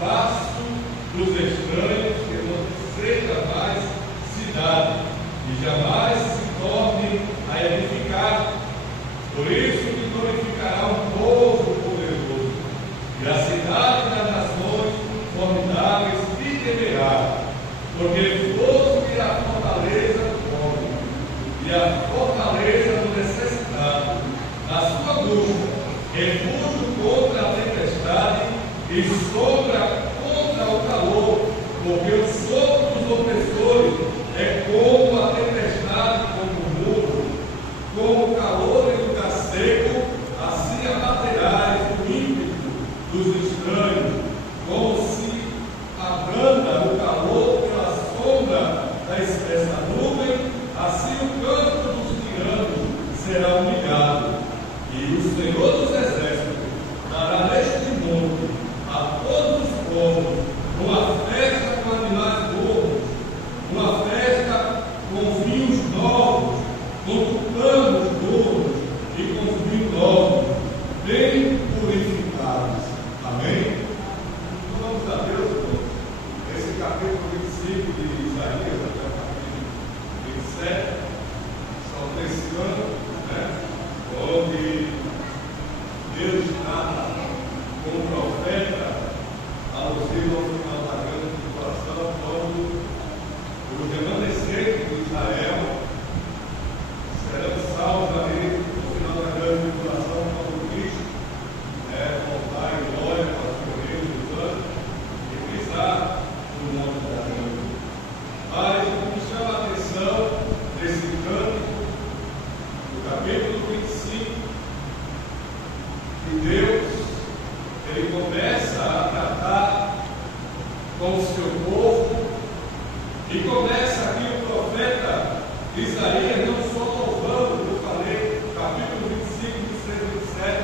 passo dos estranhos, que não seja mais cidade, e jamais se torne a edificar. Por isso que glorificará um povo poderoso, e a cidade das nações formidáveis te temerá, porque foste a fortaleza do pobre, e a fortaleza do necessitado, na sua busca, refúgio contra a tempestade e sombra contra o calor, porque o sopro dos opressores é como a tempestade, como o muro, como o calor em lugar seco, assim abaterás o ímpeto dos estranhos, como se abranda o calor pela sombra da espessa nuvem, assim o canto dos tiranos será humilhado, e o Senhor dos Exércitos dará neste monte a todos os povos uma festa com animais bons, uma festa com vinhos novos, com tucanos duros e com vinhos novos, bem purificados. Amém? Então vamos a Deus, esse capítulo 25 de Isaías, até o capítulo 27, são 3 anos, né? Onde Deus trata com o profeta, alusivo ao final da grande tribulação, quando os remanescentes de Israel serão salvos ali no final da grande tribulação, quando Cristo voltar em glória para os primeiros dos anos e pisar no monte da grande. Mas o que me chama a atenção desse cântico, no capítulo 25, que Deus, ele começa a tratar com o seu povo, e começa aqui o profeta Isaías não só louvando, eu falei, capítulo 25, 26 e 27,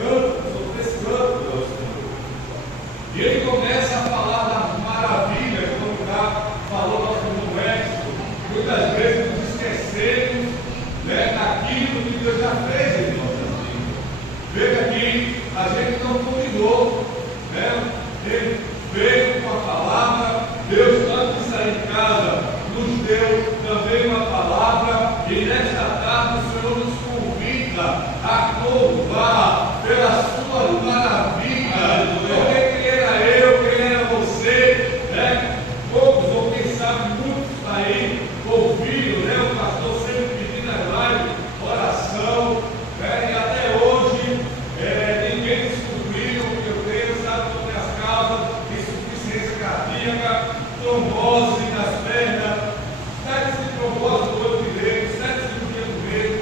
cantos, são 3 cantos ao Senhor. E ele começa a falar das maravilhas, como já falou nosso irmão Edson, muitas vezes nos esquecemos, né, daquilo que Deus já fez em nossas vidas. Veja que a gente não combinou, né? Ele veio com a palavra, Deus, antes de sair de casa, nos deu também uma palavra, e nesta tarde o Senhor nos convida a louvar pelas suas maravilhas, porque quem era eu, quem era você, né? Poucos, ou quem sabe muitos aí, ouviram, né? O pastor sempre pedindo as lives, oração, né? E até hoje, ninguém descobriu o que eu tenho, sabe sobre as causas de insuficiência cardíaca, trombose nas pernas, 7 trombose do olho direito, 7 cirurgias do meio,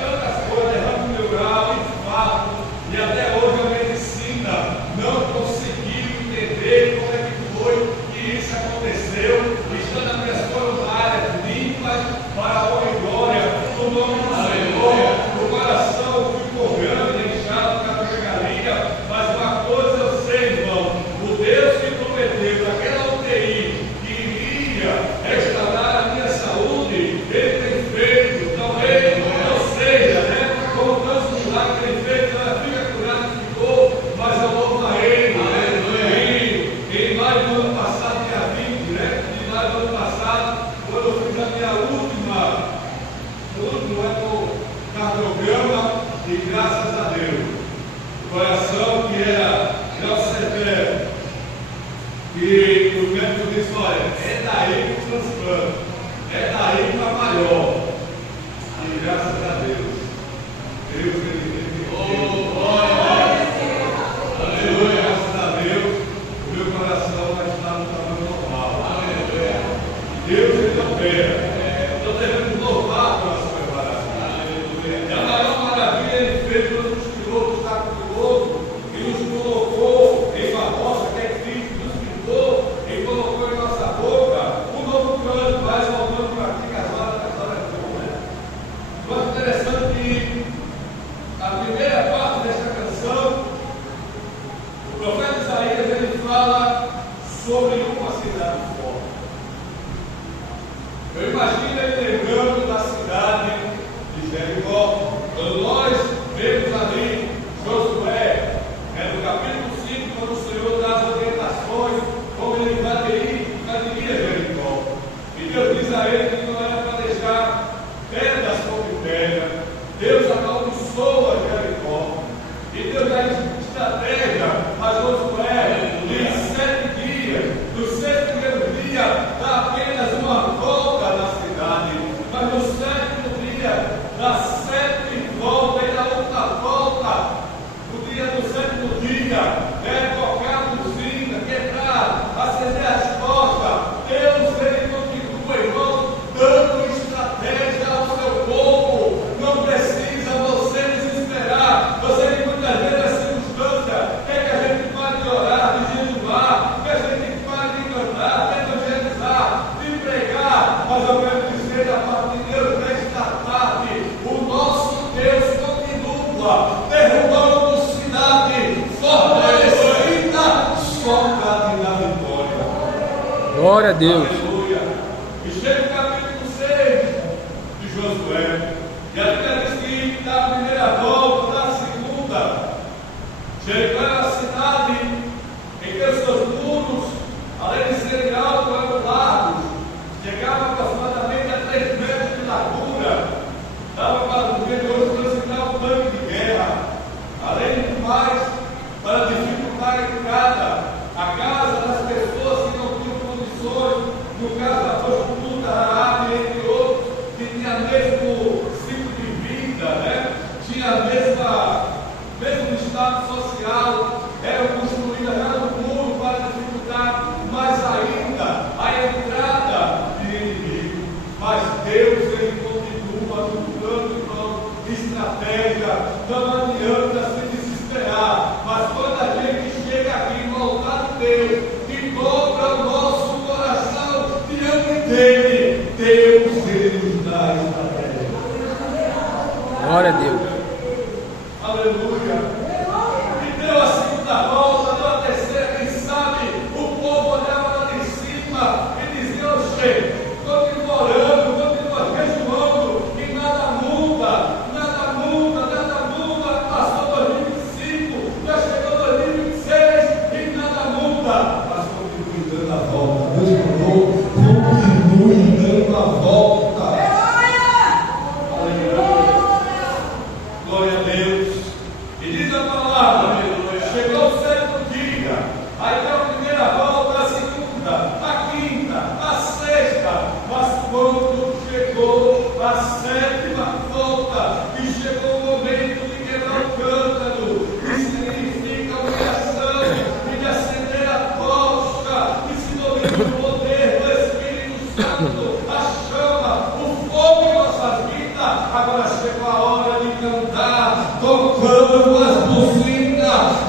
tantas coisas, derrame pleural, infarto, e até hoje a medicina não conseguiu entender como é que foi que isso aconteceu, estando as minhas coronárias limpas para a honra e glória do nome do Senhor, o coração ficou grande, inchado, com a regalia, mas uma coisa eu sei, irmão, o Deus que prometeu naquela UTI que iria restaurar a minha saúde, ele tem feito, talvez não seja, né? Como tantos milagres que ele fez, ela fica curada, ficou, mas eu louvo a ele, né? Em maio do ano passado, dia 20, né? De maio do ano passado, quando eu fiz a minha último ecocardiograma, e graças a Deus, o coração que era não severo, e o médico disse: olha, é daí para o transplante, é daí para maior, e graças a Deus, Deus aleluia, graças a Deus, o meu coração vai estar no tamanho normal, aleluia, Deus ele opera, então devemos louvar a nossa preparação, aleluia, e a maior maravilha ele fez quando nos tirou do saco do outro, e nos colocou em uma roça que é Cristo, nos pintou e colocou em nossa boca um novo canto, mais voltando para aqui, que as horas boas, né? Eu acho interessante que a primeira parte dessa canção, o profeta Isaías, ele fala sobre uma cidade forte. Eu imagino ele lembrando da cidade de Jericó. Quando nós vemos ali Josué, no capítulo 5, quando o Senhor dá as ele que não era para deixar pedra sobre pedra. Deus amaldiçoa Jericó. E Deus dá estratégia a Josué em 7 dias. No 7º dia, dá apenas uma volta na cidade. Mas no 7º dia, dá 7 voltas e dá outra volta. No dia do 7º dia, tocar a buzina, quebrar, acender as portas. Deus, ele continua, irmão, dando estratégia ao seu povo. Não precisa você desesperar. Você que muitas vezes a circunstância quer que a gente pare de orar, de jejuar, que a gente pare de cantar, de evangelizar, de pregar. Mas eu quero dizer da parte de Deus nesta tarde, o nosso Deus continua derrubando cidade, fortalecida, só cabe na vitória. Glória a Deus. Aleluia. E chega o capítulo 6 de Josué. E a Bíblia diz que da primeira volta, da segunda, Jericó era a cidade em que os seus muros, além de serem altos, eram largos, chegavam aproximadamente a 3 metros de largura, dava para o dia de hoje transitar um tanque de guerra. Além do mais, para dificultar a entrada, a casa das pessoas que não tinham condições, no caso da prostituta árabe, entre outros, que tinha mesmo ciclo de vida, né? Tinha mesmo estado social, eram construídas já no muro para dificultar mais ainda a entrada de inimigo. Mas Deus, ele continua lutando com estratégia, não adianta se desesperar. Mas quando a gente chega aqui no altar de Deus e dobra o nosso coração diante dele, Deus, ele nos dá estratégia. Glória a Deus. Aleluia. E deu a segunda volta, deu a terceira, quem sabe o povo olhava lá de cima e dizia: oxe, continua orando, continua jejuando, e nada muda, nada muda, nada muda. Passou 2025, já chegou 2026 e nada muda. Mas continue dando a volta. Deus falou: continue dando a volta. Glória a Deus. E diz a palavra, chegou o 7º dia, aí deu a primeira volta, a segunda, a quinta, a sexta, mas quando chegou a 7ª volta, e chegou o momento de quebrar o cântaro, que significa humilhação, e de acender a tocha, e se domina o poder do Espírito Santo, a chama, o fogo em nossas vidas. Agora chegou a hora de cantar, tocando as buzinas.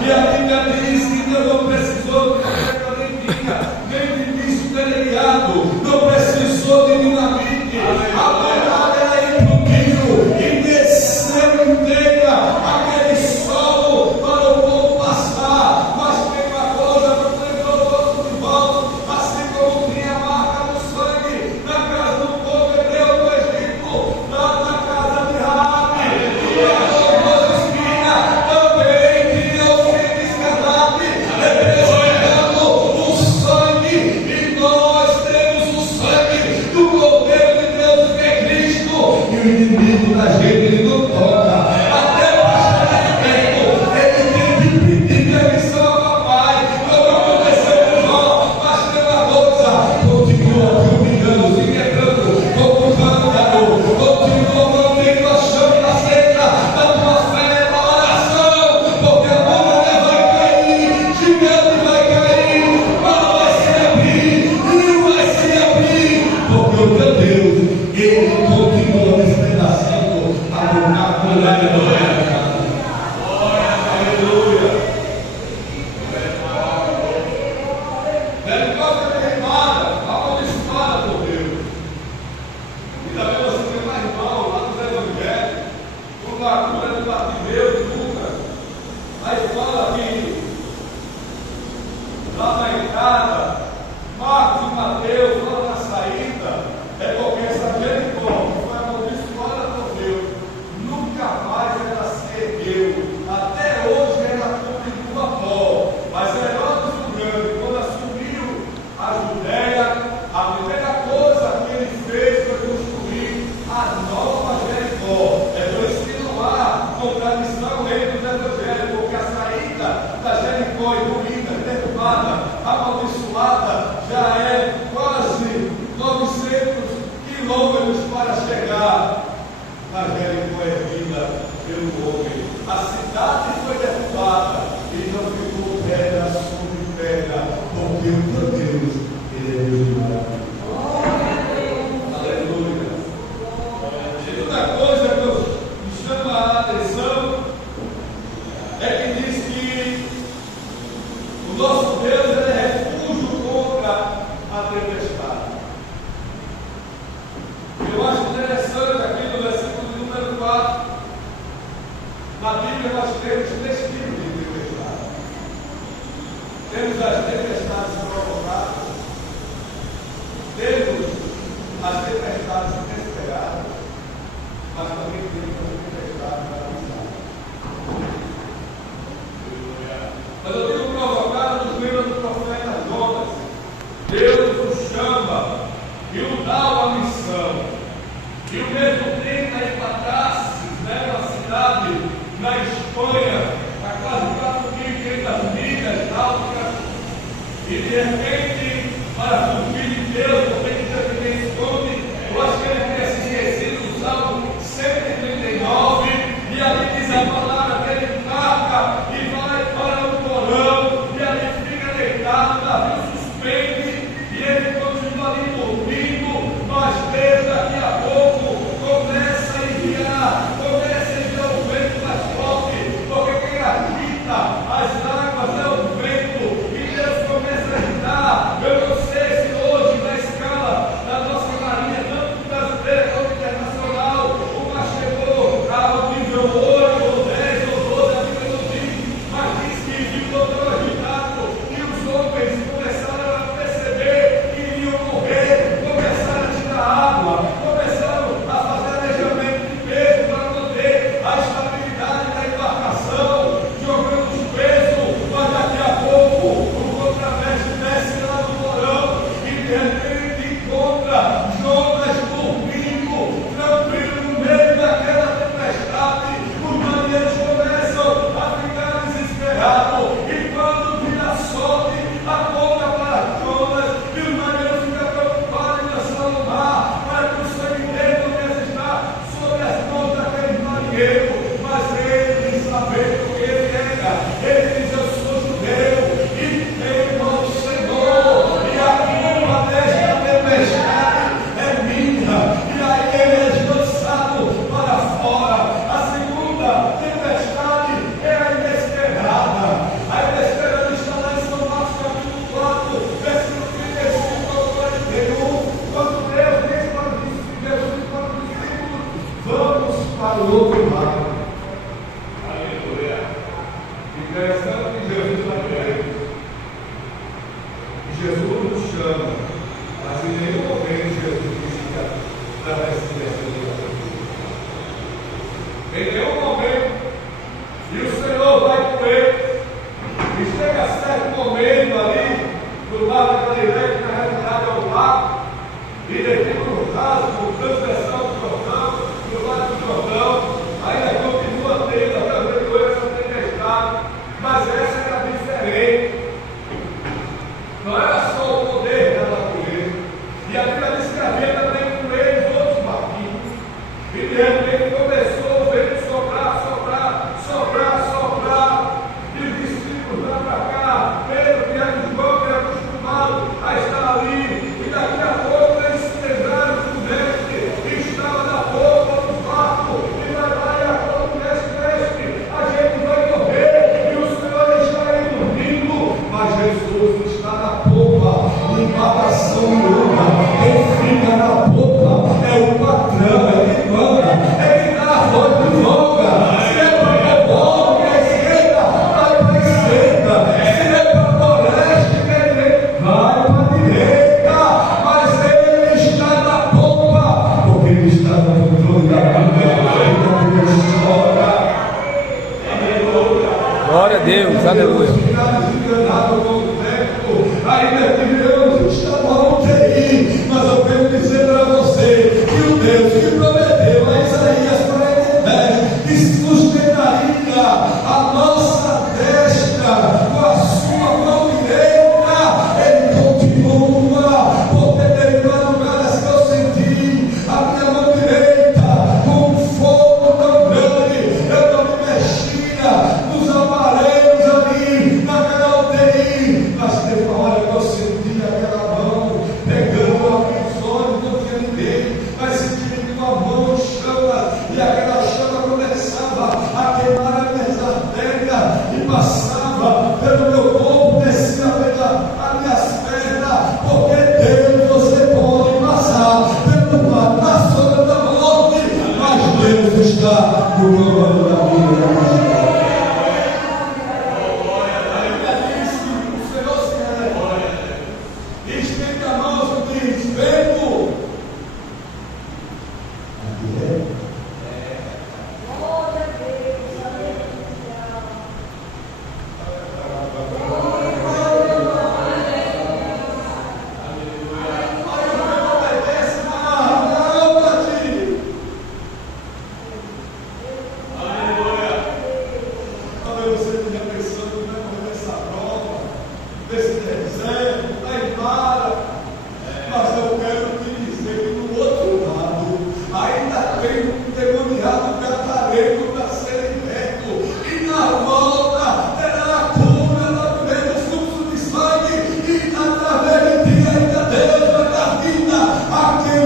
E a Bíblia diz que Deus não precisou de uma leitinha, nem de misto telhado, não precisou de dinamite. A muralha era implodiu e desceu inteira aquele solo para o povo passar. Mas tem uma coisa que lembrou o outro de volta, assim como tinha a marca do sangue na casa do povo hebreu do Egito, lá na casa de Rabi, e a famosa espinha também tinha o filho escarlate, representando o sangue, e nós temos o sangue do Cordeiro de Deus, que é Cristo, e o inimigo da gente ele não toca. Até para chegar perto, ele tem que pedir permissão ao papai, como aconteceu com Jó. Mas tem uma coisa, continua humilhando, se quebrando, como cântaro, continua mantendo a chama acesa da tua fé na oração, porque a muralha vai cair, gigante vai cair, mas vai se abrir, e vai se abrir, porque o teu Deus, ele continua despedaçando a muralha do pecado. Aleluia. Jericó foi derribada, amaldiçoada por Deus. E também você tem mais irmão lá dos evangelhos, com a cura de Bartimeu e Lucas. Aí fala que lá na entrada, Marcos e Mateus, lá na saída, é porque essa Jericó que foi amaldiçoada por Deus, nunca mais era quilômetros para chegar na Jericó erguida pelo homem. A cidade foi derrubada e não ficou pedra sobre pedra, porque o meu Deus, Ele é Deus de maravilha. Aleluia. Segunda coisa que me chama a atenção é que diz que o nosso Deus ele é refúgio contra a tempestade. Eu acho interessante aqui no versículo número 4. Na Bíblia nós temos 3 tipos de tempestade. Temos as tempestades provocadas, temos as tempestades inesperadas, mas também temos as tempestades avisadas. Mas eu digo provocado nos livros do profeta Jonas. Deus o chama e o dá uma missão. E o mesmo tenta empatar-se, uma cidade na Espanha, a quase 4.500 milhas náuticas, e de repente, para fugir de Deus, porque ele tem esconde, eu acho que ele teria se esquecido do Salmo 139, e ali diz a palavra que ele embarca e vai para o porão, e ali fica deitado, o navio suspende, e ele continua ali dormindo, mas Deus daqui a pouco começa a enviar o vento mais forte, porque quem agita as águas é o vento, e Deus começa a agitar. Eu não sei se hoje na escala da nossa marinha, tanto brasileira quanto internacional, o mar chegou ao nível 8, ou 10, ou 12, a Bíblia não diz, mas diz que ficou tão agitado que os homens começaram a perceber que iriam morrer, começaram a tirar água, começaram a fazer alejamento de peso para manter a estabilidade da embarcação, jogando os pesos, mas daqui a pouco o contraveste desce lá no porão e de repente encontra Jonas dormindo, tranquilo no meio daquela tempestade. Os marinheiros começam a ficar desesperados, e quando vira sorte, aponta para Jonas, e os marinheiros ficam preocupados em lançar no mar, para que o sangue dele não venha estar sobre as mãos daquele marinheiro. Mas ele, sabendo que ele era, ele diz: eu sou judeu e temo ao Senhor, e a culpa desta tempestade é minha. E aí ele é lançado para fora. A segunda tempestade é a inesperada. A inesperada está lá em São Marcos capítulo 4, versículo 35 ao 41, quando Deus diz para os discípulos: vamos para o outro lado. Aleluia. Interessante que Jesus está perto. Jesus nos chama, mas em nenhum momento Jesus disse que travessia seria. Em nenhum momento. E o Senhor vai com ele. E chega a certo momento ali, no mar da Galileia, que na realidade é o mar, e devido no raso, no transversal do Jordão, no lado do Jordão, ainda continua tendo a mesma essa tempestade, mas essa era diferente. Não era só o poder da natureza. E a Bíblia diz que havia também com eles outros barquinhos. E de repente começou o vento soprar, soprar, soprar, soprar. E os discípulos lá para cá, Pedro, que era de João, que era acostumado a estar ali. E daqui a pouco eles se lembraram do mestre que estava na boca do barco. E vai lá e acontece, mestre, a gente vai morrer. E o Senhor está aí dormindo. Mas Jesus está na popa, embarcação nova. Quem fica na popa é o patrão, é quem manda, é quem dá a voz de folga. Se é para o bom, que é esquerda, vai para a esquerda. Se é para o leste, quer dizer, vai para a direita. Mas ele está na popa, porque ele está no controle da vida. Então ele chora. Glória a Deus, aleluia. Ainda que Deus está no UTI, mas eu quero dizer para você que o Deus que prometeu a Isaías 49 que sustentaria a nossa destra com a sua mão direita, ele continua, porque teve madrugadas que eu senti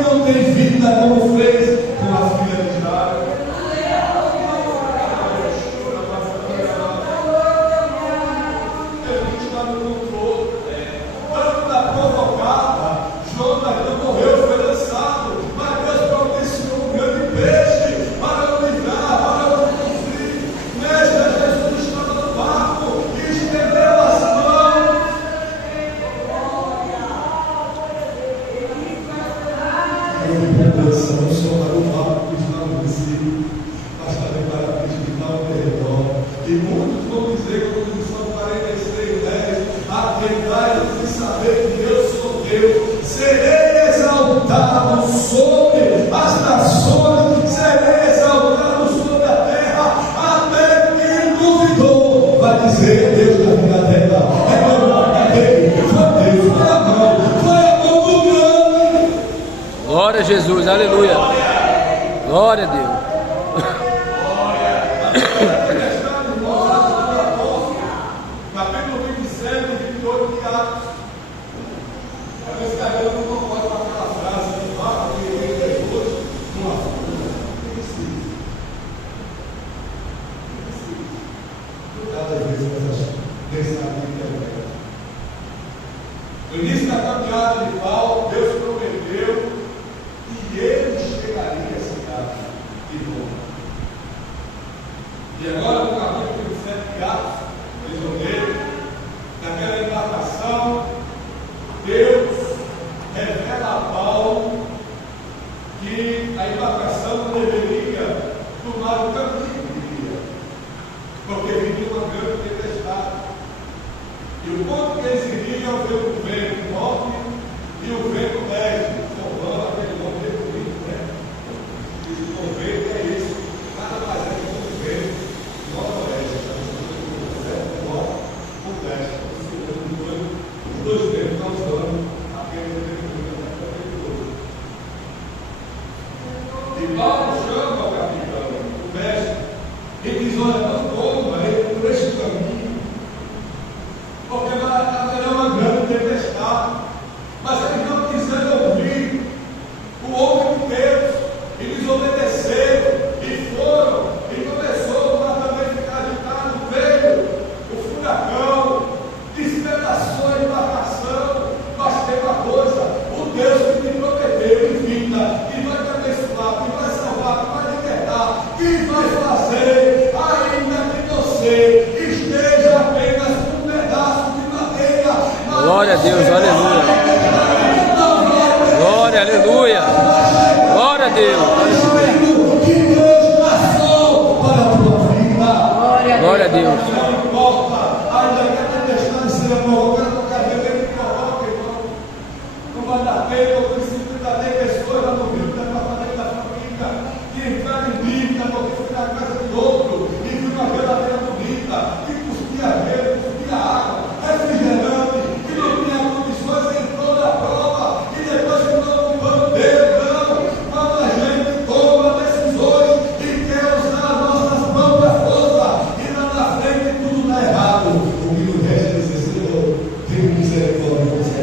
não tem vida como fez com a filha de Jairo. Jesus está no controle. Tanto da provocada, Jonas não morreu, foi lançado, mas Deus providenciou um grande peixe para o livrar, para o conduzir. Nesta, Jesus estava no barco e estendeu as mãos. Não só para o barco que está no princípio, mas também para aqueles que estão ao redor. E muitos vão dizer, quando são 46, 10, aquele de saber que eu sou Deus, serei exaltado sobre as nações, serei exaltado sobre a terra, até quem duvidou vai dizer: Deus da minha terra, é meu nome dele, foi Deus, foi a mão do grande. Glória a Jesus, aleluia. Glória a Deus. Capítulo 27, 28 de Atos. Esse cara não pode falar aquela frase que fala que Jesus não afunda. Cada vez mais pensar que é. No início da caminhada de Paulo, Deus prometeu que ele chegaria à cidade de Roma. E agora, no capítulo 27 de Atos, prisioneiro, naquela embarcação, Deus revela a Paulo que a embarcação não deveria tomar o caminho que viria, porque viria uma grande tempestade. E o ponto que eles iriam foi o vento norte e o vento leste, formando aquele nome de bonito, né? O vento é isso, nada mais é que um vento noroeste, norte ou leste. Os dois ventos causando aquele vento. E Paulo chama o capitão, o mestre, e diz: olha, não coma por este caminho, porque haverá uma grande tempestade. Mas eles não quiseram ouvir o homem de Deus, eles obedeceram e foram, e começou a também ficar agitado. Veio o furacão, despedaçou a embarcação, mas tem uma coisa: o Deus que te prometeu em vida, que vai te abençoar, que vai salvar, que vai libertar, que vai fazer, ainda que você esteja apenas com um pedaço de madeira. Glória a Deus, aleluia. Glória, aleluia. Glória a Deus. Que Deus passou para a tua vida. Glória a Deus. Não importa, ainda que a tempestade seja provocada por causa dele que coloca, irmão. Não vai dar tempo, eu preciso da pessoas lá no Rio, do departamento da família, que entraram em dívida porque fui na casa de outro e fui uma verdadeira bonita, que cuspia verde, cuspia água, refrigerante, que não tinha condições, entrou na prova e depois ficou com o pano dele. Não, quando a gente toma decisões e quer usar as nossas próprias forças e lá na frente tudo dá errado, o que nos resta é dizer: Senhor, tem misericórdia de você.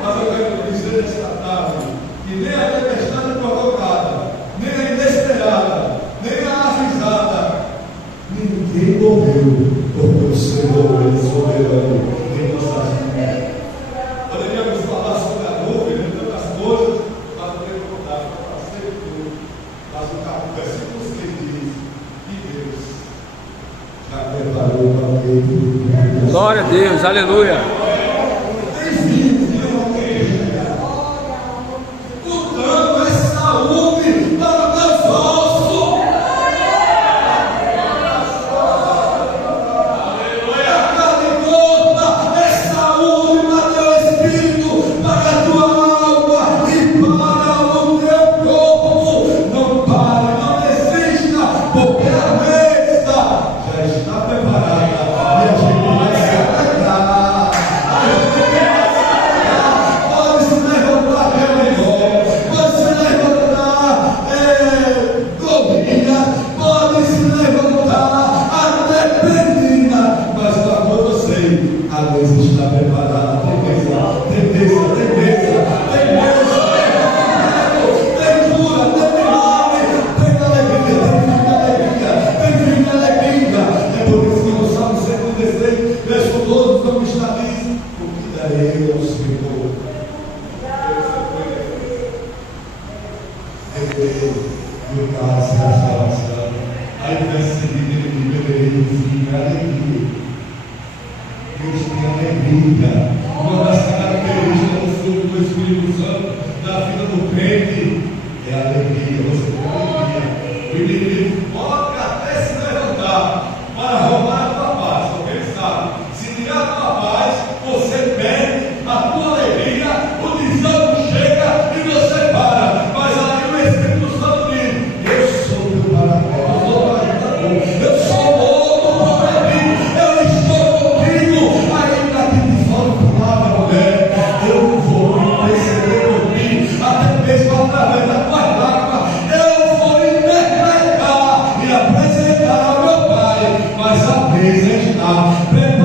Mas eu quero dizer nesta tarde que nem a tempestade provocada, nem a inesperada, nem a avisada, ninguém morreu, porque o Senhor é soberano em nossas vidas. Poderíamos falar sobre a nuvem, de tantas coisas, mas não tem como dar para ser tudo. Mas o versículo 6 diz que Deus já preparou para ele. Glória a Deus, aleluia. Portanto, é saúde para os teus ossos. A carne toda é saúde para teu espírito, para a tua alma e para o teu corpo. Não pare, não desista, porque a mesa já está preparada e a gente vai se alegrar. e o cálice da salvação. Aí o verso seguinte ele diz: beberei do vinho da alegria. Deus tem alegria. Uma das características do fruto do Espírito Santo na vida do crente é a alegria. Você tem alegria. O inimigo pode até se levantar para roubar a tua paz, porque ele sabe, se tirar a tua paz, você perde a tua alegria, o desânimo chega e você para. Mas aí o Espírito Santo diz: eu sou teu paraquedas, eu sou o ajudador, eu sou o outro prometido, eu estou contigo, ainda que te falte palavra, mulher, eu vou interceder por ti, até mesmo através da tua lágrima, eu vou interpretar e apresentar ao meu Pai, mas a mesa está preparada.